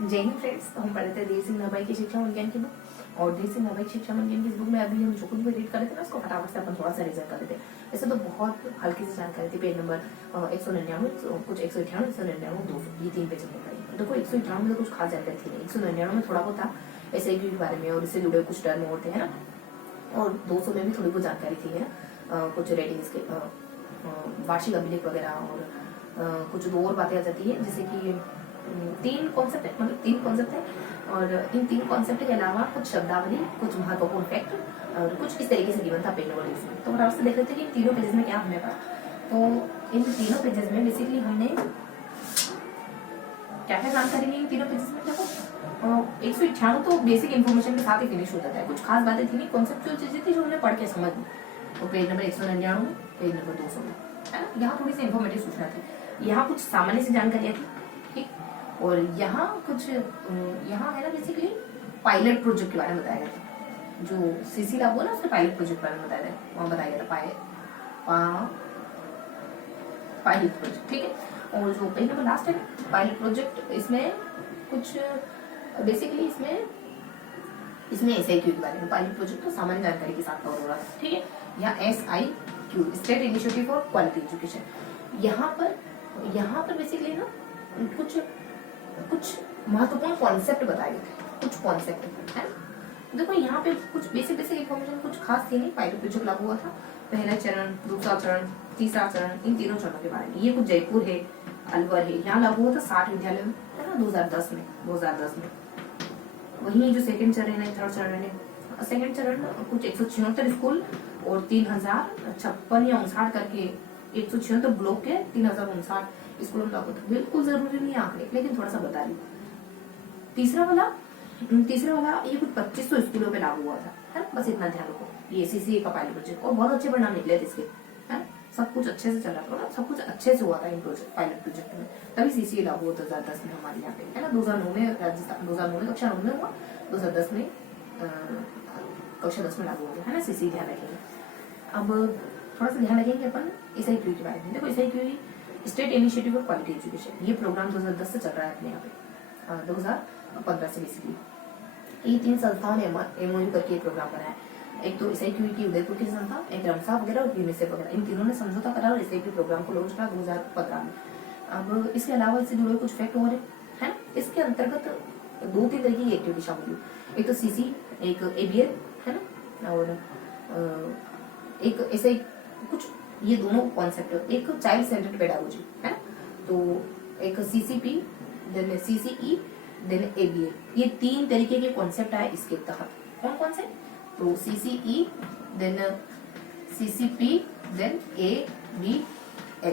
जय हिंद फ्रेंड्स। तो हम पढ़े थे देव सिंह नरवाई की शिक्षा विज्ञान की बुक, और देव सिंह नरवाई की शिक्षा विज्ञान की इस बुक में अभी हम जो कुछ भी रीड कर रहे थे ना उसको फटाफट से अपन थोड़ा सा रिजल्ट कर रहे थे। वैसे तो बहुत हल्की सी जानकारी थी। पेज नंबर 199, कुछ 198, 199, 200, ये 3 पेज हमने पढ़ी। देखो 198 में तो कुछ खास जानकारी थी नहीं, 199 में थोड़ा बहुत था ऐसे के बारे में और इससे जुड़े कुछ टर्म और थे, है ना। और 200 में भी थोड़ी बहुत जानकारी थी, है ना। कुछ रेटिंग्स के वार्षिक अभिलेख वगैरह और कुछ दो और बातें आ जाती है, जैसे कि 3 कॉन्सेप्ट है, मतलब 3 कॉन्सेप्ट है, और इन 3 कॉन्सेप्ट के अलावा कुछ शब्दावली, कुछ महत्वपूर्ण फैक्ट और कुछ इस तरीके से गिवन था पेज नंबर 200 में। तो फटाफट से देख लेते हैं कि इन तीनों पेजेस में क्या हमने पढ़ा। तो इन तीनों पेजेस में बेसिकली हमने क्या क्या जानकारी ली इन तीनों पेजेस में। देखो 198 तो बेसिक इन्फॉर्मेशन के साथ ही फिनिश हो जाता है, कुछ खास बातें थी नहीं, कॉन्सेप्चुअल चीजें थी जो हमने पढ़ के समझ ली। तो पेज नंबर 199, पेज नंबर 200 में, है ना। यहाँ थोड़ी सी इन्फॉर्मेटिव सूचना थी, यहाँ कुछ सामान्य सी जानकारियां थी, ठीक। और यहाँ कुछ यहाँ है ना बेसिकली पायलट प्रोजेक्ट के बारे में बताया गया था। जो सीसी लागू है ना उसके पायलट प्रोजेक्ट के बारे में बताया गया, वहाँ बताया गया था पायलट प्रोजेक्ट, ठीक है। और जो पेज नंबर लास्ट है पायलट प्रोजेक्ट, इसमें कुछ बेसिकली इसमें SIQ के बारे में, पायलट प्रोजेक्ट तो सामान्य जानकारी के साथ कवर हो रहा है, ठीक है। यहाँ SIQ state initiative for quality education, यहाँ पर बेसिकली ना कुछ महत्वपूर्ण कॉन्सेप्ट बताए गए थे, कुछ कॉन्सेप्ट है। देखो यहाँ पे कुछ बेसिक इन्फॉर्मेशन कुछ खास थी नहीं। पायलट प्रोजेक्ट लागू हुआ था पहला चरण, दूसरा चरण, तीसरा चरण, इन तीनों चरणों के बारे में। ये कुछ जयपुर है, अलवर है, यहाँ लागू हुआ था 60 विद्यालय में, है ना, 2010 में। वही जो सेकंड चरण है, थर्ड चरण है, सेकंड चरण कुछ 176 स्कूल और 3056 या 59 करके 176 ब्लॉक के 3059 स्कूलों में लागू था। बिल्कुल जरूरी नहीं आंकड़े, लेकिन थोड़ा सा बता रही। तीसरा वाला ये कुछ 2500 स्कूलों पे लागू हुआ था, है ना। बस इतना ध्यान रखो। ये CCA का पायलट प्रोजेक्ट, और बहुत अच्छे परिणाम निकले थे इसके, है। सब कुछ अच्छे से चल रहा था ना, सब कुछ अच्छे से हुआ था इन पायलट प्रोजेक्ट में, तभी CCA लागू हुआ 2010 में हमारे यहाँ पे, है ना। 2009 में राजस्थान, 2009 में कक्षा 9 में हुआ, 2010 में कक्षा 10 में लागू हो गया, है ना। CCA ध्यान रखेंगे। अब थोड़ा सा ध्यान रखेंगे अपन SIQ के बारे में। देखो SIQ state initiative for quality education, ये प्रोग्राम 2010 से चल रहा है अपने यहाँ पे, 2015 से बेसिकली। ये 3 संस्थाओं ने MOU करके ये प्रोग्राम बनाया। एक तो SIQ की उदयपुर की संस्था, एक रमसा वगैरह और यूनिसेफ वगैरह, इन तीनों ने समझौता करा और SIQ प्रोग्राम को लॉन्च करा 2015 में। अब इसके अलावा इससे जुड़े कुछ फैक्ट और है। इसके अंतर्गत 2-3 तरीके की एक्टिविटी शामिल हुई। एक तो CC, एक ABL, है ना, और एक ऐसे कुछ, ये दोनों कॉन्सेप्ट, एक चाइल्ड सेंटर्ड पेडागोजी, है ना। तो एक CCP, then CCE, then ABL, ये 3 तरीके के कॉन्सेप्ट आए इसके तहत। कौन से? तो CCE, then CCP, then ABL,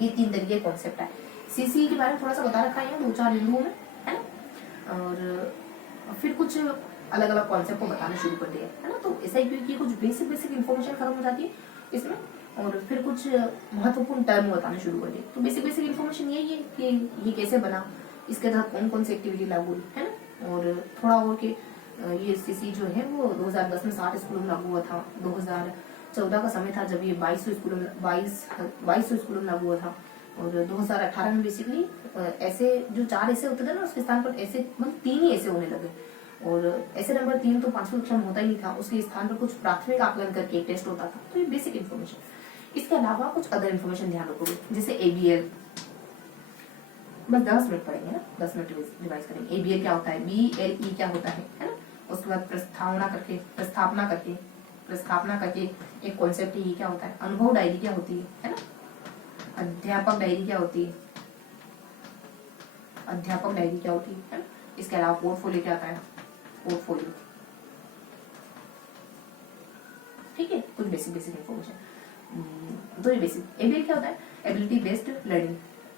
ये 3 तरीके के कॉन्सेप्ट आए। CCE के बारे में थोड़ा सा बता रखा है 2-4 बिंदुओं में, है ना। और फिर कुछ अलग अलग कॉन्सेप्ट को बताना शुरू कर दिया, है ना। तो SIQ की कुछ बेसिक इन्फॉर्मेशन खत्म हो जाती है इसमें, और फिर कुछ महत्वपूर्ण टर्म बताना शुरू कर दिए। तो बेसिक इन्फॉर्मेशन यही है कि ये कैसे बना, इसके तहत कौन सी एक्टिविटी लागू हुई, है ना। और थोड़ा और कि ये CC जो है वो 2010 में 60 स्कूलों में लागू हुआ था। 2014 का समय था जब ये 2200 स्कूलों में लागू हुआ था। और 2018 में बेसिकली ऐसे जो 4 ऐसे होते थे ना, उसके स्थान पर ऐसे मतलब 3 ही ऐसे होने लगे। और ऐसे नंबर 3 तो 5वीं कक्षा में होता ही नहीं था, उसके स्थान पर कुछ प्राथमिक आकलन करके एक टेस्ट होता था। तो ये बेसिक इन्फॉर्मेशन। इसके अलावा कुछ अदर इन्फॉर्मेशन ध्यान रखोगे, जैसे ABL, बस 10 मिनट पढ़ेंगे ना, 10 मिनट रिवाइज करेंगे। ABL क्या होता है, BLE क्या होता है ना। उसके बाद प्रस्थापना करके एक कॉन्सेप्ट ये क्या होता है। अनुभव डायरी क्या होती है ना। अध्यापक डायरी क्या होती है, है ना। इसके अलावा पोर्टफोलियो क्या होता है, पोर्टफोलियो, ठीक है। कुछ बेसिक इन्फॉर्मेशन। तो ये बेसिक ABL क्या होता है, एबिलिटी बेस्ड लर्निंग।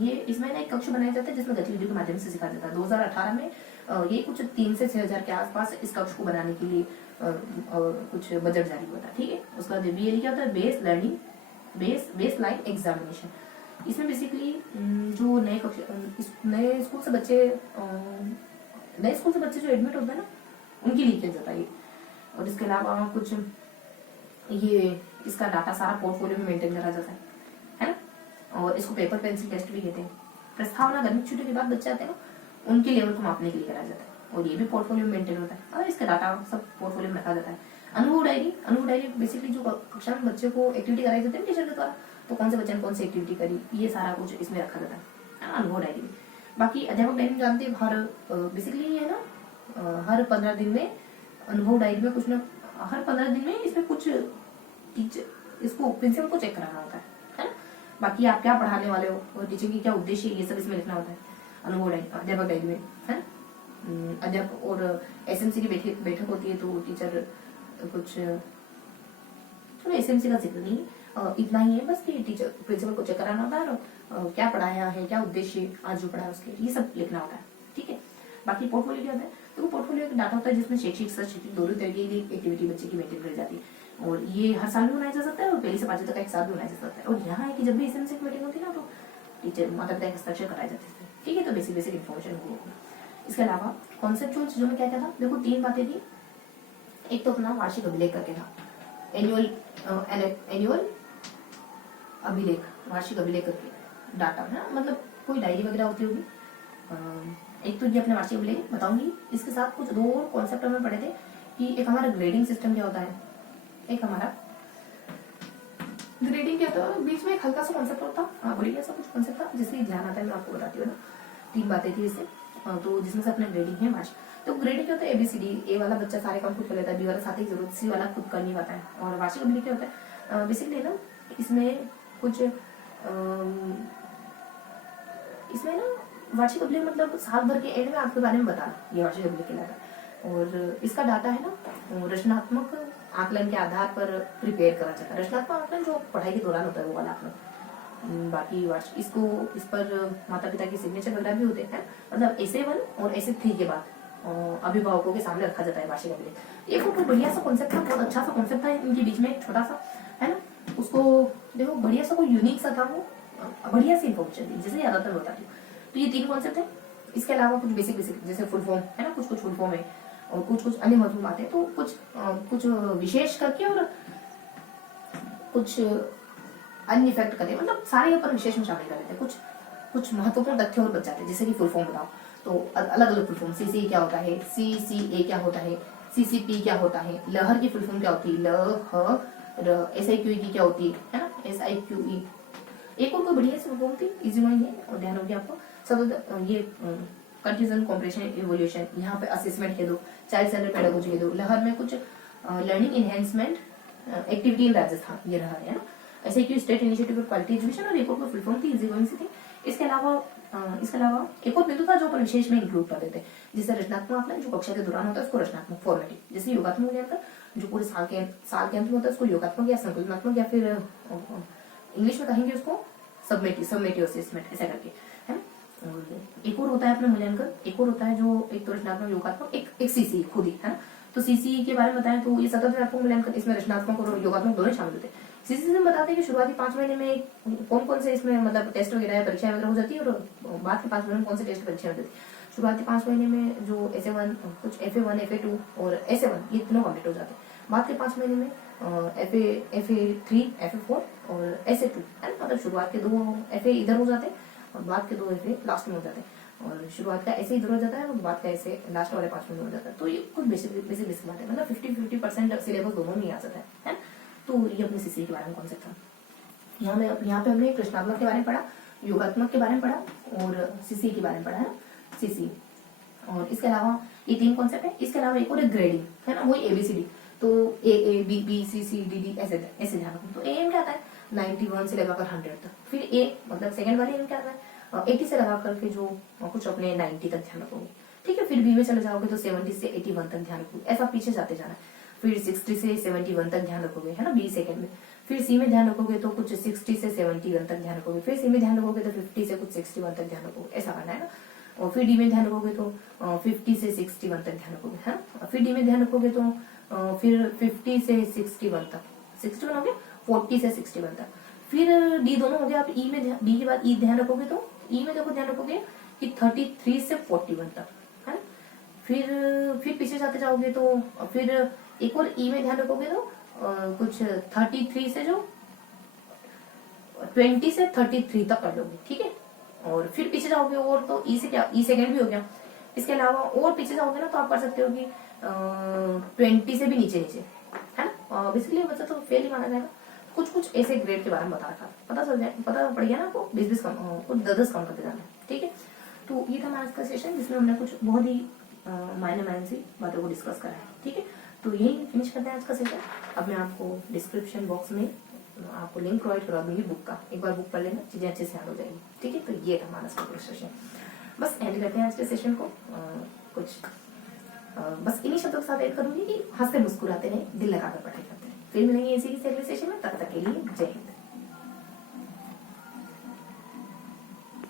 ये इसमें ना एक कक्ष बनाया जाता है जिसमें गतिविधियों के माध्यम से सिखाया जाता है। 2018 में ये कुछ 3 से 6,000 के आसपास इस कक्ष को बनाने के लिए कुछ बजट जारी हुआ था, ठीक है। उसके बाद BLE क्या होता है, base learning, base line examination. इसमें बेसिकली जो नए स्कूल से बच्चे जो एडमिट होते हैं ना, उनके लिए किया जाता है। और इसके अलावा कुछ ये इसका डाटा सारा पोर्टफोलियो में मेंटेन करा जाता है ना। और इसको पेपर पेंसिल टेस्ट भी कहते हैं। प्रस्तावना गर्मी छुट्टी के बाद बच्चे आते हैं ना, उनके लेवल को मापने के लिए कराया जाता है और ये भी पोर्टफोलियो में मेंटेन होता है और इसका डाटा सब पोर्टफोलियो में रखा जाता है। अनुभव डायरी बेसिकली जो कक्षा में बच्चे को एक्टिविटी कराई जाती है टीचर के द्वारा, तो कौन से बच्चे ने कौन सी एक्टिविटी करी ये सारा कुछ इसमें रखा जाता है अनुभव डायरी में। बाकी अध्यापक डायरी में जानते हैं हर बेसिकली ये है ना हर 15 दिन में अनुभव डायरी में कुछ ना हर 15 दिन में इसमें कुछ टीचर इसको प्रिंसिपल को चेक कराना होता है ना। बाकी आप क्या पढ़ाने वाले हो और टीचिंग की क्या उद्देश्य है ये सब इसमें लिखना होता है अनुभव डायरी अध्यापक डायरी में है। अध्यापक और एसएमसी की बैठक होती है तो टीचर कुछ चलो एसएमसी का जिक्र नहीं इतना ही है बस कि टीचर प्रिंसिपल को चेक कराना होता है और क्या पढ़ाया है क्या उद्देश्य आज जो पढ़ा है उसके ये सब लिखना होता है। ठीक है। बाकी पोर्टफोलियो क्या होता है तो पोर्टफोलियो एक डाटा होता है जिसमें शैक्षिक शैक्षिक दोनों तरह की एक्टिविटी बच्चे की मेंटेन करी जाती है और ये हर साल भी बनाया जा सकता है और पहले से 5 तक एक साल भी बनाया जा सकता है। और यहाँ है कि जब भी एसएमसी की मीटिंग होती है ना तो टीचर माता पिता के हस्ताक्षर कराए जाते थे। ठीक है। तो बेसिक इन्फॉर्मेशन हो। इसके अलावा कॉन्सेप्चुअल चीजों में क्या क्या था देखो 3 बातें थी। एक तो अपना वार्षिक अभिलेख करके था एनुअल अभिलेख वार्षिक अभिलेख करके डाटा है मतलब कोई डायरी वगैरह होती होगी। एक तो ये अपने वार्षिक अभिलेख बताऊंगी इसके साथ कुछ 2 और कॉन्सेप्ट हमें पढ़े थे कि एक हमारा ग्रेडिंग सिस्टम क्या होता है एक हमारा ग्रेडिंग क्या होता है बीच में एक हल्का सा कॉन्सेप्ट होता बढ़िया सा कुछ कॉन्सेप्ट था जिसमें ध्यान आता है मैं आपको बताती हूँ ना। 3 बातें थी इससे तो जिसमें से अपना ग्रेडिंग है वार्षिक। तो ग्रेडिंग क्या होता है एबीसीडी ए वाला बच्चा सारे काम खुद कर लेता है बी वाला साथ ही जरूरत सी वाला खुद कर नहीं पाता है। और वार्षिक अभिलेख क्या होता है बेसिकली ना इसमें कुछ इसमें ना वार्षिक अभिलेख मतलब साल भर के एंड में आपके बारे में बताना ये वार्षिक अभिलेख कहलाता है। और इसका डाटा है ना रचनात्मक आकलन के आधार पर प्रिपेयर करा जाता है। रचनात्मक आकलन जो पढ़ाई के दौरान होता है वो वाला आकलन। बाकी इसको इस पर माता पिता की सिग्नेचर वगैरह भी होते हैं मतलब SA1 और SA3 के बाद अभिभावकों के सामने रखा जाता है वार्षिक अभिलेख। एक तो बढ़िया सा कॉन्सेप्ट था बहुत अच्छा सा कॉन्सेप्ट था इनके बीच में छोटा सा है ना उसको देखो बढ़िया सा कोई यूनिक सा था वो बढ़िया सी इन्फॉर्मेशन थी जिसे ज्यादातर बताती हूँ। तो ये 3 कॉन्सेप्ट है। इसके अलावा कुछ बेसिक जैसे फुल फॉर्म है ना कुछ फुल फॉर्म है और कुछ अन्य महत्वपूर्ण बातें तो कुछ विशेष करके और कुछ अन्य इफेक्ट करते मतलब सारे अपन विशेष में शामिल कर लेते हैं। कुछ महत्वपूर्ण तथ्य और बच जाते हैं जैसे कि फुल फॉर्म बताओ तो अलग अलग फुल फॉर्म CCA क्या होता है CCA क्या होता है CCP क्या होता है लहर की फुल फॉर्म क्या होती है लहर SIQE की क्या होती है ना SIQE। एक और कोई बढ़िया सी फुल फॉर्म थी इजी गोइंग है और ध्यान होगी आपको सब ये कंफ्यूजन कॉम्प्रेशन इवोल्यूशन यहाँ पे असेसमेंट कह दो चाइल्ड सेंटर पेडागोजी कह दो। लहर में कुछ learning enhancement activity in Rajasthan ये रहा है ना ऐसे कि state initiative for quality education और एक और फुल फॉर्म थी इजी गोइंग सी थी। इसके अलावा एक और बिंदु था जो अपन विशेष में इंक्लूड कर देते हैं जिससे रचनात्मक आकलन जो कक्षा के दौरान होता है उसको रचनात्मक फॉर्मेटिव जैसे योगात्मक मूल्यांकन जो पूरे साल के अंत में होता है उसको योगात्मक या संकल्पनात्मक या फिर इंग्लिश में कहेंगे उसको सबमेटिव असेसमेंट ऐसा करके है ना। और एक और होता है अपना मूल्यांकन एक और होता है जो एक तो रचनात्मक योगात्मक एक CCE खुद ही है ना। तो CCE के बारे में बताएं तो ये सतत रचनात्मक मूल्यांकन इसमें रचनात्मक और योगात्मक दोनों शामिल होते हैं। CCE में बताते हैं कि शुरुआती 5 महीने में कौन से इसमें मतलब टेस्ट वगैरह परीक्षा वगैरह हो जाती है और बाद के 5 महीने में कौन से टेस्ट परीक्षा हो जाती है। शुरुआती 5 महीने में जो SA1 कुछ FA1 FA2 और SA1 ये तीनों कम्प्लीट हो जाते हैं। बाद के 5 महीने में FA3 FA4 और SA2 है मतलब शुरुआत के 2 FA इधर हो जाते हैं और बाद के 2 FA लास्ट में हो जाते हैं और शुरुआत का ऐसे इधर हो जाता है और बाद का ऐसे लास्ट वाले 5 में हो जाता है। तो ये कुछ बेसिक बात है मतलब 50% सिलेबस दोनों में आ जाता है। तो ये अपने CCE के बारे में कॉन्सेप्ट था। यहाँ पे हमने कृष्णात्मक के बारे में पढ़ा योगात्मक के बारे में पढ़ा और CCE के बारे में पढ़ा है CCE। और इसके अलावा ये 3 कॉन्सेप्ट है। इसके अलावा एक और ग्रेडिंग है ना वही ABCD तो A B B C C D D ऐसे ध्यान रखो। तो AM क्या आता है 91 से लगाकर 100 तक। फिर A मतलब सेकंड वाले AM क्या आता है 80 से लगा करके जो कुछ अपने 90 तक ध्यान रखोगे। ठीक है। फिर B में चले जाओगे तो 70 से 81 तक ध्यान रखोगे ऐसा पीछे जाते जाना। फिर 60 से 71 तक ध्यान रखोगे है ना B सेकंड में। फिर C में ध्यान रखोगे तो कुछ 60 से 71 तक ध्यान रखोगे। फिर C में ध्यान रखोगे तो 50 से कुछ 61 तक ध्यान रखोगे ऐसा करना है ना। और फिर D में ध्यान रखोगे तो 50 से 61 तक ध्यान रखोगे है ना। फिर D में ध्यान रखोगे तो फिर 50 से 61 तक 61 हो गया 40 से 61 तक। फिर D दोनों हो गया। आप E में D के बाद E ध्यान रखोगे तो E में देखो ध्यान रखोगे कि 33 से 41 तक है ना। फिर पीछे जाते जाओगे तो फिर एक और E में ध्यान रखोगे तो कुछ 33 से जो 20 से 33 तक कर लोगे। ठीक है और फिर पीछे जाओगे और तो ई से क्या, ई सेकेंड भी हो गया। इसके अलावा और पीछे जाओगे ना तो आप कर सकते हो कि 20 से भी नीचे नीचे, है ना। बेसिकली बच्चा तो फेल ही माना जाएगा। कुछ कुछ ऐसे ग्रेड के बारे में बता रखा, पता चल जाए, पता पड़ गया ना आपको, 20 कम, कुछ 10 कम करते जाना, ठीक है। तो ये था हमारा आज का सेशन जिसमें हमने कुछ बहुत ही मायने सी बातों को डिस्कस करा है, ठीक है। तो यही फिनिश करते हैं आज का सेशन। अब मैं आपको डिस्क्रिप्शन बॉक्स में आपको लिंक प्रोवाइड करवा दूंगी बुक का, एक बार बुक पढ़ लेना, चीजें अच्छे से याद हो जाएगी, ठीक है। तो ये था हमारा सेशन। बस एंड करते हैं आज के सेशन को। बस इन्हीं शब्दों के साथ ऐड करूंगी कि हंसते मुस्कुराते रहे, दिल लगाकर पढ़ाई करते हैं। फिर मिलेंगे इसी की अगले सेशन में, तब तक के लिए जय हिंद।